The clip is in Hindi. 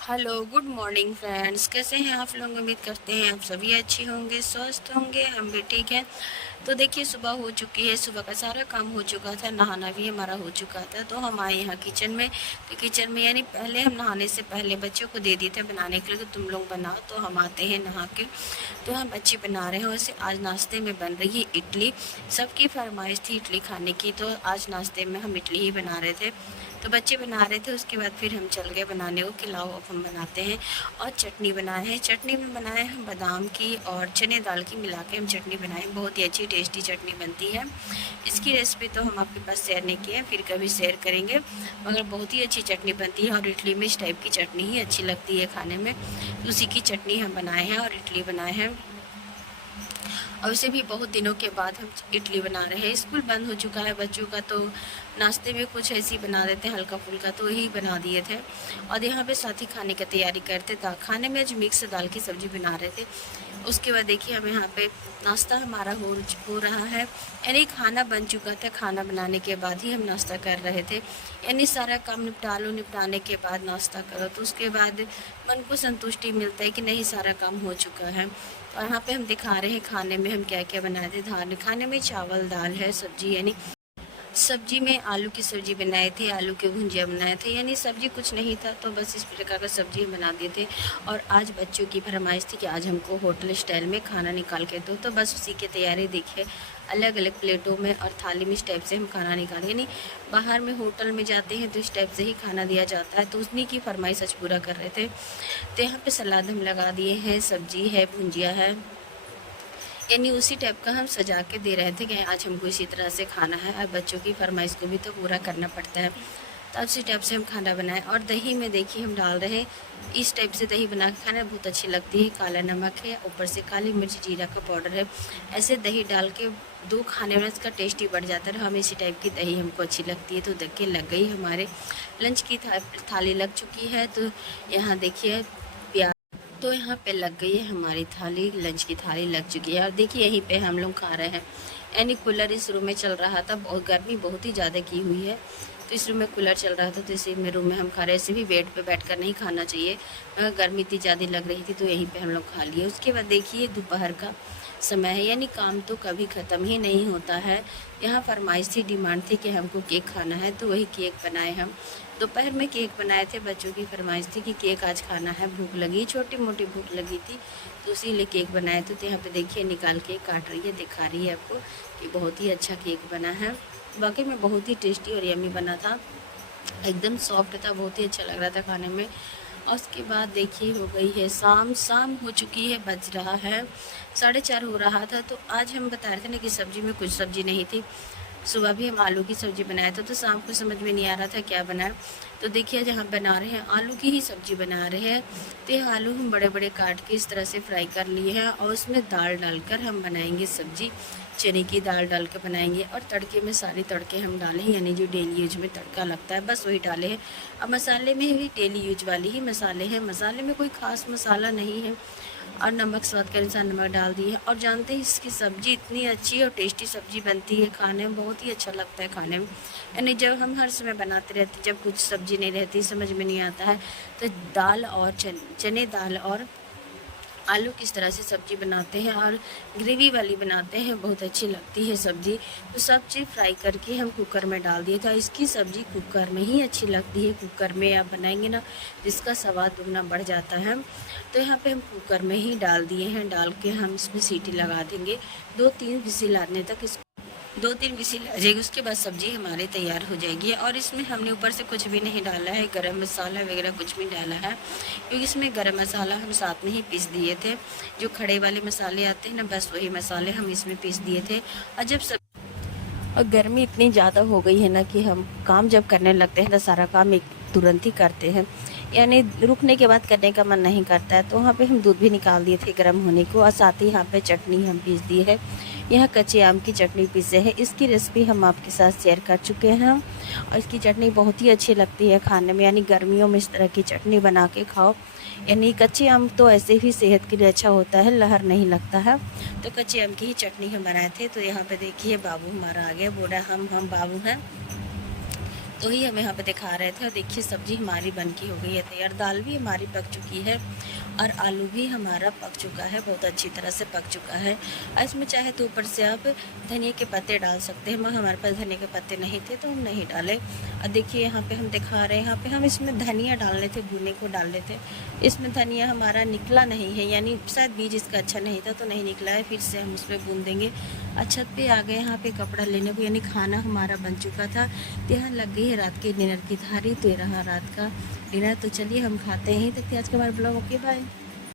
Hello, good morning friends. कैसे हैं आप लोग? उम्मीद करते हैं आप सभी अच्छे होंगे, स्वस्थ होंगे। हम भी ठीक हैं। तो देखिए, सुबह हो चुकी है, सुबह का सारा काम हो चुका था, नहाना भी हमारा हो चुका था। तो हम आए यहाँ किचन में। तो किचन में यानी पहले हम नहाने से पहले बच्चों को दे दिए थे बनाने के लिए कि तुम लोग बनाओ। तो हम आते हैं नहा के। तो हम बच्चे बना रहे हैं। वैसे आज नाश्ते में बन रही है इडली। सबकी फरमाइश थी इडली खाने की, तो आज नाश्ते में हम इडली ही बना रहे थे। तो बच्चे बना रहे थे, उसके बाद फिर हम चल गए बनाने को कि लाओ अब हम बनाते हैं। और चटनी बनाए हैं। चटनी में बनाए हैं बादाम की और चने दाल की मिला के हम चटनी बनाए हैं। बहुत ही अच्छी टेस्टी चटनी बनती है। इसकी रेसिपी तो हम आपके पास शेयर नहीं किए हैं, फिर कभी शेयर करेंगे। मगर बहुत ही अच्छी चटनी बनती है और इडली में इस टाइप की चटनी ही अच्छी लगती है खाने में। तो उसी की चटनी हम बनाए हैं और इडली बनाए हैं। और उसे भी बहुत दिनों के बाद हम इडली बना रहे हैं। स्कूल बंद हो चुका है बच्चों का, तो नाश्ते में कुछ ऐसी बना देते हैं हल्का फुल्का, तो वही बना दिए थे। और यहाँ पे साथ ही खाने की तैयारी करते थे। खाने में आज मिक्स दाल की सब्ज़ी बना रहे थे। उसके बाद देखिए हम यहाँ पे नाश्ता हमारा हो रहा है। यानी खाना बन चुका था, खाना बनाने के बाद ही हम नाश्ता कर रहे थे। यानी सारा काम निपटा लो, निपटाने के बाद नाश्ता करो, तो उसके बाद मन को संतुष्टि मिलता है कि नहीं सारा काम हो चुका है। और यहाँ पे हम दिखा रहे हैं खाने में हम क्या क्या बनाए थे। खाने में चावल दाल है, सब्जी यानी सब्जी में आलू की सब्जी बनाए थे, आलू के भुंजिया बनाए थे। यानी सब्जी कुछ नहीं था तो बस इस प्रकार का सब्जी हम बना दिए थे। और आज बच्चों की फरमाइश थी कि आज हमको होटल स्टाइल में खाना निकाल के दो, तो बस उसी की तैयारी देखिए। अलग अलग प्लेटों में और थाली में इस टाइप से हम खाना निकालें। यानी बाहर में होटल में जाते हैं तो इस टाइप से ही खाना दिया जाता है, तो उन्हीं की फरमाइश आज पूरा कर रहे थे। तो यहाँ पे सलाद हम लगा दिए हैं, सब्जी है, भुंजिया है। यानी उसी टाइप का हम सजा के दे रहे थे कि आज हमको इसी तरह से खाना है और बच्चों की फरमाइश को भी तो पूरा करना पड़ता है। तो उसी टाइप से हम खाना बनाए। और दही में देखिए हम डाल रहे हैं, इस टाइप से दही बना के खाना बहुत अच्छी लगती है। काला नमक है, ऊपर से काली मिर्च जीरा का पाउडर है। ऐसे दही डाल के दो खाने में इसका टेस्ट ही बढ़ जाता है। हमें इसी टाइप की दही हमको अच्छी लगती है। तो देखिए लग गई हमारे लंच की थाली लग चुकी है। तो यहाँ देखिए तो यहाँ पे लग गई है हमारी थाली, लंच की थाली लग चुकी है। और देखिए यहीं पे हम लोग खा रहे हैं। यानी कूलर इस रूम में चल रहा था, बहुत गर्मी बहुत ही ज़्यादा की हुई है, तो इस रूम में कूलर चल रहा था, तो इसी में रूम में हम खा रहे हैं। ऐसे भी बेड पे बैठकर नहीं खाना चाहिए, मगर गर्मी इतनी ज़्यादा लग रही थी तो यहीं पे हम लोग खा लिए। उसके बाद देखिए दोपहर का समय है, यानी काम तो कभी ख़त्म ही नहीं होता है। यहाँ फरमाइश थी, डिमांड थी कि हमको केक खाना है, तो वही केक बनाए हम। दोपहर में केक बनाए थे, बच्चों की फरमाइश थी कि केक आज खाना है, भूख लगी, छोटी मोटी भूख लगी थी, तो इसीलिए केक बनाए थे। तो यहाँ पे देखिए निकाल के काट रही है, दिखा रही है आपको कि बहुत ही अच्छा केक बना है। वाकई में बहुत ही टेस्टी और यम्मी बना था, एकदम सॉफ्ट था, बहुत ही अच्छा लग रहा था खाने में। और उसके बाद देखिए हो गई है शाम, शाम हो चुकी है, बज रहा है 4:30 हो रहा था। तो आज हम बता रहे थे ना कि सब्जी में कुछ सब्जी नहीं थी। सुबह भी हम आलू की सब्ज़ी बनाया था, तो शाम को समझ में नहीं आ रहा था क्या बनाए। तो देखिए जहाँ बना रहे हैं आलू की ही सब्ज़ी बना रहे हैं। तो ये आलू हम बड़े बड़े काट के इस तरह से फ्राई कर लिए हैं और उसमें दाल डालकर हम बनाएंगे सब्ज़ी। चने की दाल डाल के बनाएंगे। और तड़के में सारे तड़के हम डाले हैं, यानी जो डेली यूज में तड़का लगता है बस वही डाले हैं। अब मसाले में भी डेली यूज वाली ही मसाले हैं, मसाले में कोई ख़ास मसाला नहीं है। और नमक स्वाद के अनुसार नमक डाल दिए। और जानते हैं इसकी सब्ज़ी इतनी अच्छी और टेस्टी सब्ज़ी बनती है, खाने में बहुत ही अच्छा लगता है खाने में। यानी जब हम हर समय बनाते रहते, जब कुछ सब्ज़ी नहीं रहती, समझ में नहीं आता है, तो दाल और चने दाल और आलू किस तरह से सब्ज़ी बनाते हैं और ग्रेवी वाली बनाते हैं, बहुत अच्छी लगती है सब्ज़ी। तो सब्ज़ी फ्राई करके हम कुकर में डाल दिए था। इसकी सब्ज़ी कुकर में ही अच्छी लगती है, कुकर में आप बनाएंगे ना जिसका स्वाद दुगना बढ़ जाता है। तो यहाँ पे हम कुकर में ही डाल दिए हैं, डाल के हम इसमें सीटी लगा देंगे 2-3 विसिल आने तक। इस 2-3 विसिल आ जाएगी, उसके बाद सब्ज़ी हमारी तैयार हो जाएगी। और इसमें हमने ऊपर से कुछ भी नहीं डाला है, गरम मसाला वगैरह कुछ भी डाला है, क्योंकि इसमें गरम मसाला हम साथ में ही पीस दिए थे। जो खड़े वाले मसाले आते हैं ना, बस वही मसाले हम इसमें पीस दिए थे। और जब सब और गर्मी इतनी ज़्यादा हो गई है ना कि हम काम जब करने लगते हैं तो सारा काम एक तुरंत ही करते हैं, यानी रुकने के बाद करने का मन नहीं करता है। तो वहाँ पे हम दूध भी निकाल दिए थे गर्म होने को, और साथ ही यहाँ पे चटनी हम पीस दी है। यह कच्चे आम की चटनी पीसे है, इसकी रेसिपी हम आपके साथ शेयर कर चुके हैं। और इसकी चटनी बहुत ही अच्छी लगती है खाने में, यानी गर्मियों में इस तरह की चटनी बना के खाओ। यानी कच्चे आम तो ऐसे भी सेहत के लिए अच्छा होता है, लहर नहीं लगता है। तो कच्चे आम की ही चटनी हम बनाए थे। तो यहाँ पे देखिए बाबू हमारा आ गया, बोला हम बाबू हैं। तो ही हम यहाँ पे दिखा रहे थे। और देखिए सब्ज़ी हमारी बन की हो गई है तैयार, दाल भी हमारी पक चुकी है और आलू भी हमारा पक चुका है, बहुत अच्छी तरह से पक चुका है। और इसमें चाहे तो ऊपर से आप धनिया के पत्ते डाल सकते हैं, मगर हमारे पास धनिया के पत्ते नहीं थे तो हम नहीं डाले। और देखिए यहाँ पे हम दिखा रहे हैं, यहाँ पे हम इसमें धनिया डालने थे, भुने को डालने थे, इसमें धनिया हमारा निकला नहीं है, यानी शायद बीज इसका अच्छा नहीं था तो नहीं निकला है। फिर से हम उसमें भून देंगे। छत पे आ गए यहाँ पे कपड़ा लेने को, यानी खाना हमारा बन चुका था। यहाँ लग गई है रात के डिनर की थाली, तो ये रहा रात का डिनर। तो चलिए हम खाते हैं। तक आज के हमारे ब्लॉग, ओके बाय।